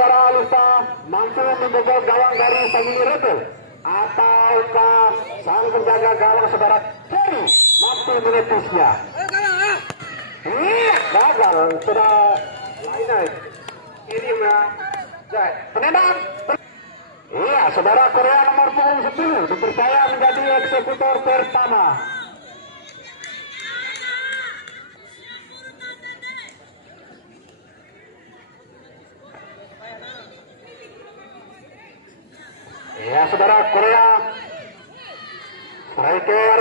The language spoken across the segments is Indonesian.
saudara lupa mampu membobol gawang dari Family Rebel, ataukah sang penjaga gawang saudara Terry mampu menepisnya? Gagal sudah lainnya. Kirimnya penendang. Iya, saudara Korea nomor punggung 10 dipercaya menjadi eksekutor pertama. Ya, saudara Korea striker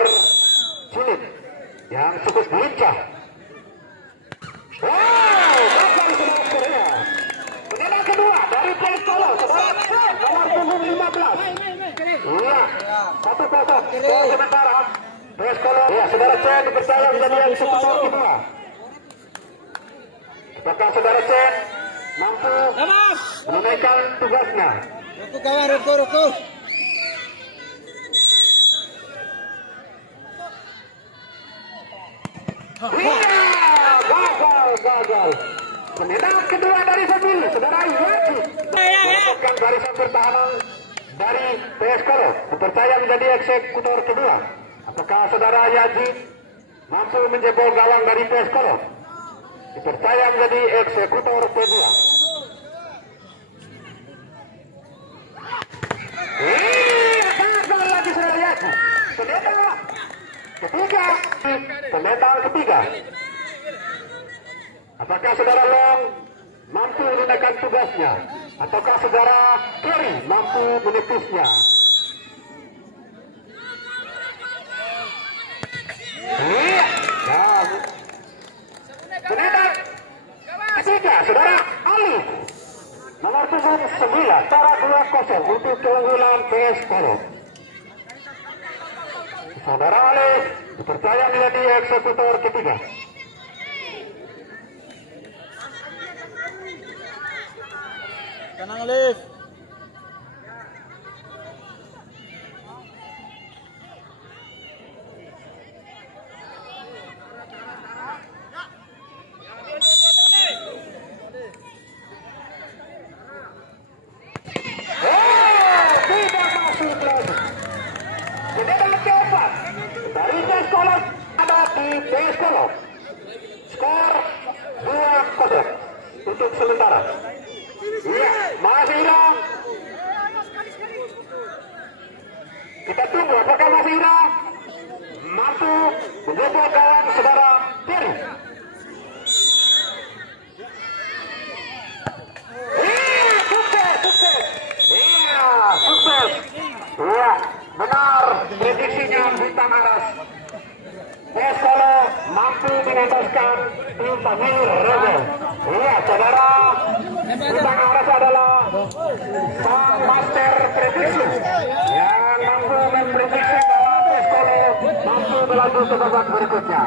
cilik yang cukup lincah. Wow, gagal saudara Korea. Penendang kedua dari Pelitolo, saudara Chen nomor punggung 15. Iya, 1-0 sementara. Pelitolo, ya saudara Chen dipercaya menjadi eksekutor kedua. Apakah saudara Chen mampu menunaikan tugasnya? Ruko. Gagal. Penendang kedua dari Family, saudara Yaji. Merupakan barisan pertahanan dari PS Kolo, dipercaya menjadi eksekutor kedua. Apakah saudara Yaji mampu menjebol gawang dari PS Kolo? Dipercaya menjadi eksekutor kedua. Gagal lagi saudara Yaji. Penendang ketiga. Apakah saudara Long mampu menunaikan tugasnya, ataukah saudara Kerry mampu menepisnya? Penendang ketiga, saudara Ali nomor punggung 9, cara 2-0 untuk keunggulan PS Kolo. Saudara Ali dipercaya menjadi eksekutor ketiga. Tenang, Alif. Tidak masuk lagi. Penendang keempat dari PS Kolo ada di PS Kolo. Skor 2-0 untuk sementara. Iya, masih hilang. Kita tunggu apakah masih hilang mampu menjebol gawang saudara Terry. Sukses. Iya, sukses. Iya, benar prediksinya Bintang Aras. PS Kolo mampu menembaskan tim Family Rebel. Iya, saudara, Bintang Aras adalah sang master prediksi yang mampu memprediksi bahwa PS Kolo mampu melaju ke babak berikutnya.